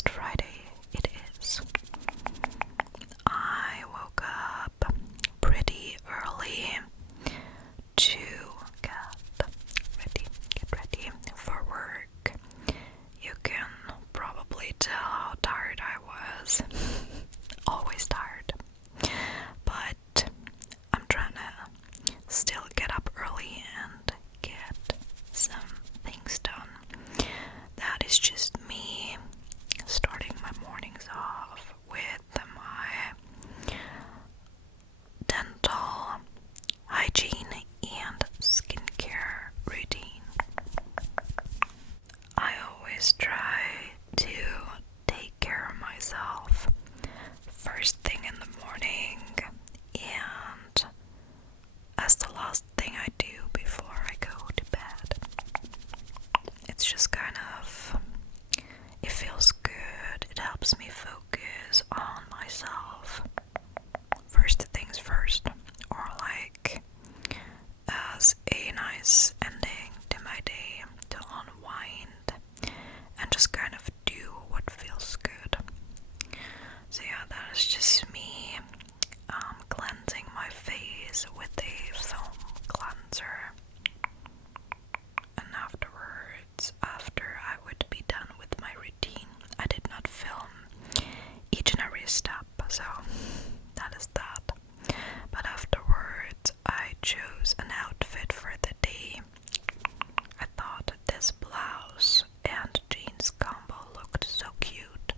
last Friday it is. I woke up pretty early to get ready for work. You can probably tell how tired I was. Always tired. But I'm trying to still get up early and get some things done. That is just me starting my mornings off with my dental hygiene and skincare routine. I always try to take care of myself first thing in the morning and as the last thing I do before I go to bed. It's just kind of, it feels good, it helps me focus on myself. First things first, or like as a nice ending to my day to unwind and just kind of do what feels good. So yeah, that is just me cleansing my face with a foam cleanser. And afterwards, after I would be done with my routine, I did not film each and every step, so that is that. But afterwards, I chose an outfit for the day. I thought this blouse and jeans combo looked so cute.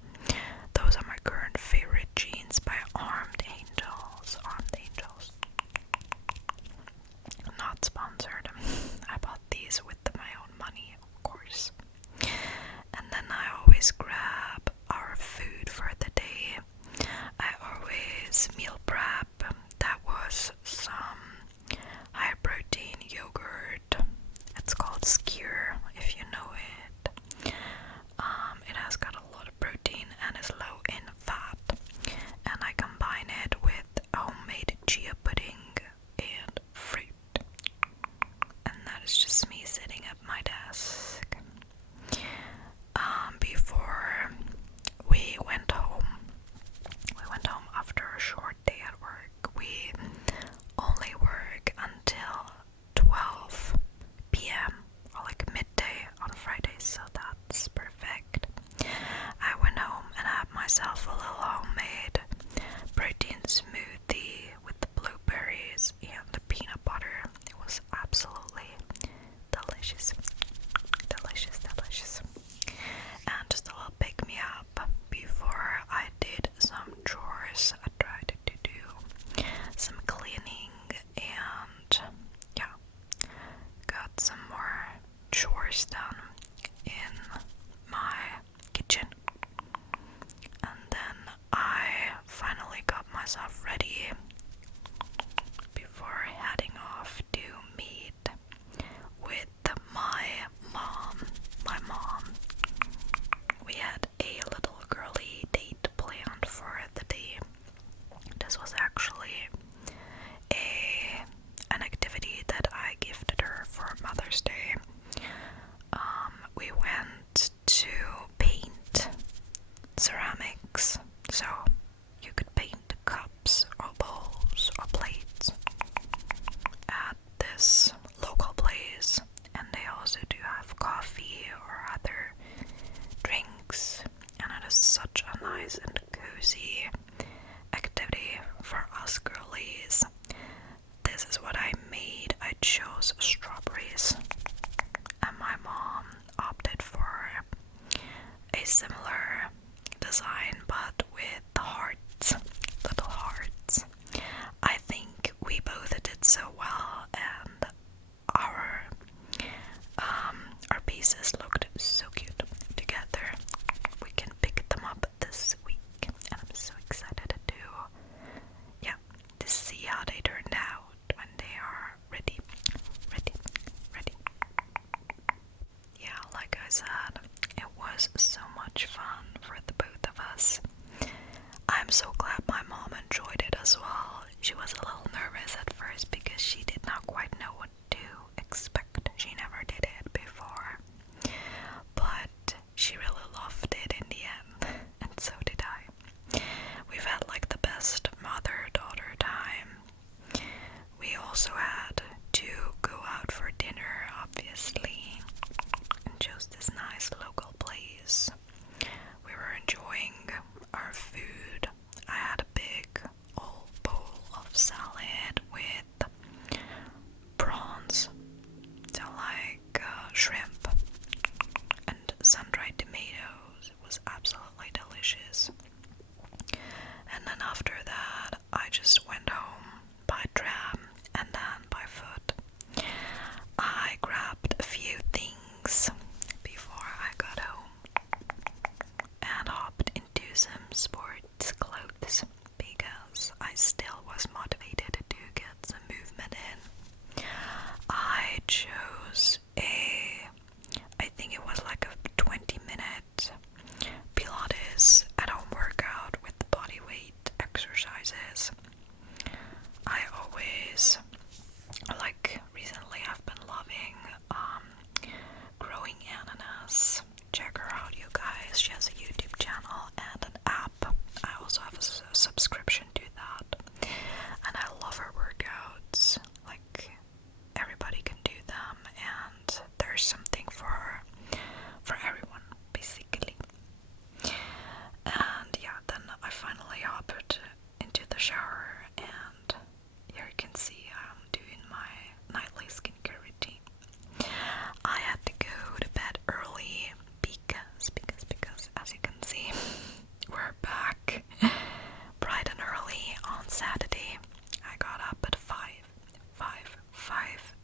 Those are my current favorite jeans by Armed Angels. Not sponsored. I bought these with my own money, of course. And then I always grab our food for the day. I always meal prep. That was some high protein yogurt. It's called Skyr, if you know it. It has got a lot of protein and is low in fat. And I combine it with homemade chia pudding and fruit. And that is just me sitting at my desk. Before we went home after a short day at work. We only work until 12 p.m. or like midday on Fridays, so that's perfect. I went home and had myself a little homemade protein smoothie with the blueberries and the peanut butter. It was absolutely delicious. And just a little pick me up before I did some chores. I tried to do some cleaning and yeah, got some more chores done in my kitchen. And then I finally got myself ready before heading off to meet with my mom. We had a little girly date planned for the day. This was actually an activity that I gifted her for Mother's Day. We went to paint ceramics, so you could paint cups or bowls or plates at this local place, and they also do have coffee or other drinks, and it is such a nice and cozy activity for us girlies. This is what I made. I chose strawberries, and my mom opted for a similar design but with hearts, little hearts. I think we both did so well, and our pieces looked so cute together. We can pick them up this week, and I'm so excited to see how they turned out when they are ready. Yeah, like I said, it was so much fun for the both of us. I'm so glad my mom enjoyed it as well. She was a little nervous at first because she did not quite know what to expect. She never did it before. But she really loved it in the end. sports clothes because I still was motivated to get some movement in. I chose I think it was like a 20-minute Pilates at home workout with body weight exercises. I always, recently I've been loving growing ananas. Check her out, you guys. She has a YouTube channel and an app. I also have a subscription to that. And I love her workouts. Everybody can do them, and there's something for everyone, basically. And yeah, then I finally hopped into the shower, and here you can see I'm doing my nightly skincare routine. I had to go to bed early because as you can see, we're back bright and early on Saturday. I got up at 5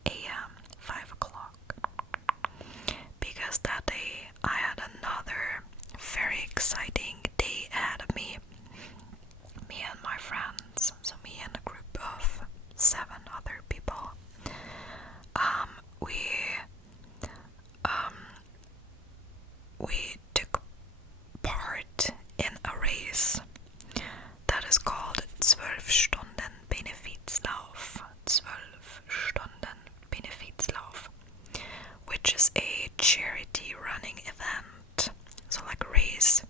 a.m., 5 o'clock, because that day I had another very exciting day ahead of me. Me and my friends, so me and a group of 7 other people, we took part in a race that is called 12 Stunden Benefizlauf. 12 Stunden Benefizlauf, which is a charity running event. So like a race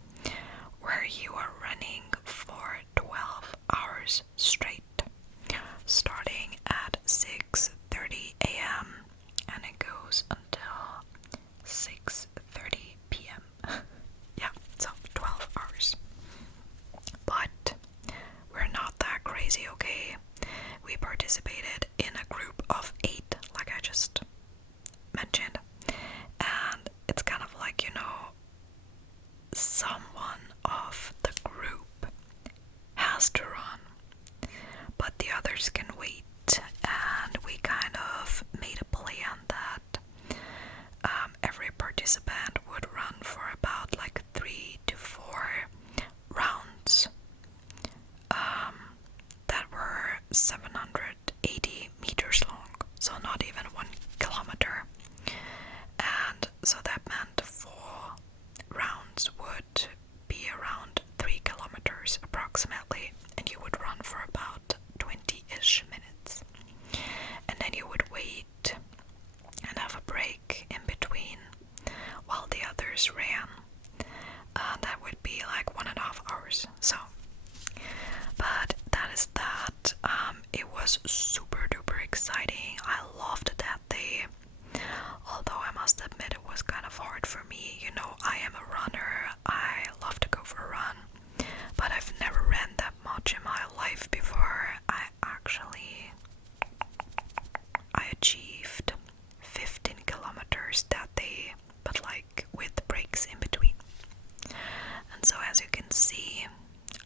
where you are running for 12 hours straight, starting at 6:30 a.m. and it goes until 6:30 p.m. Yeah, so 12 hours. But we're not that crazy, okay? We participated in a group of 8, like I just mentioned. And it's kind of like, someone of the group has to run, but the others can wait. And we kind of made a plan that every participant would run for about 3 to 4 rounds that were 780 meters long, so not even 1 kilometer. And so that meant 4 rounds would be around 3 kilometers approximately, and you would run for about 20-ish minutes. And then you would wait and have a break in between while the others ran. That would be 1.5 hours. So, but that is that. It was super duper exciting. I loved that day. Although I must admit it was kind of hard for me. I am a runner. I love to go for a run. But I've never ran that much in my life before. I achieved 15 kilometers that day, but with breaks in between. And so as you can see,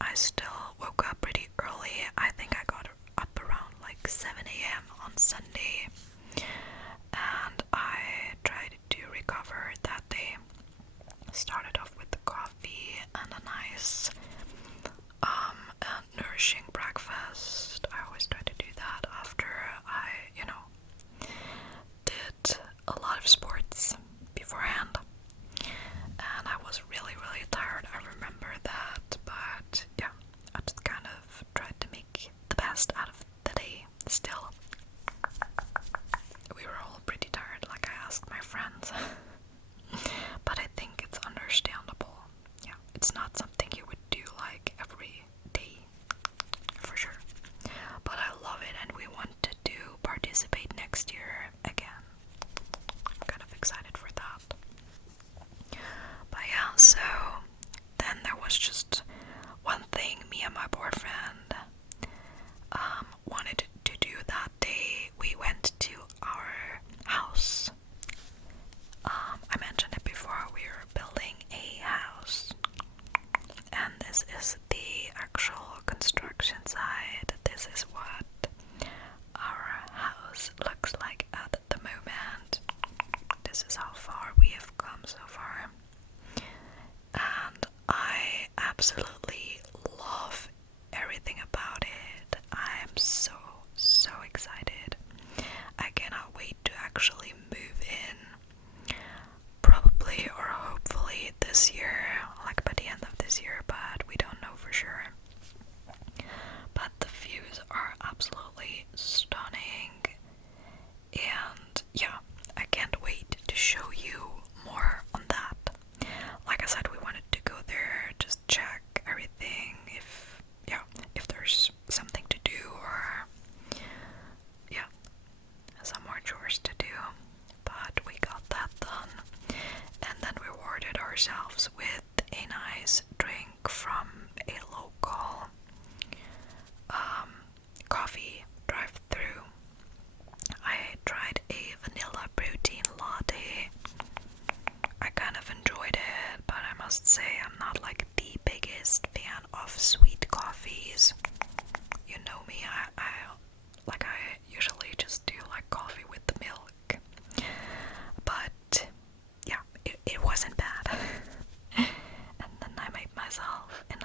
I still woke up pretty early. I think I got up around 7 a.m. on Sunday, and I tried to recover that day. Started off with the coffee and a nice nourishing breakfast. I always try to do that after I, did a lot of sports beforehand. And I was really, really tired, I remember that, but yeah, I just kind of tried to make the best out of the day still. We were all pretty tired, like I asked my friends. But I think it's understandable. Yeah, it's not something you would do every day, for sure. But I love it, and we want to participate next year again. I'm kind of excited for that. But yeah, so then there was just one thing me and my boyfriend wanted to do that day. We went to our house. I mentioned it before, we were building a house, and this is the actual construction site. This is what our house looks like at the moment. This is how far we have come so far, and I absolutely myself in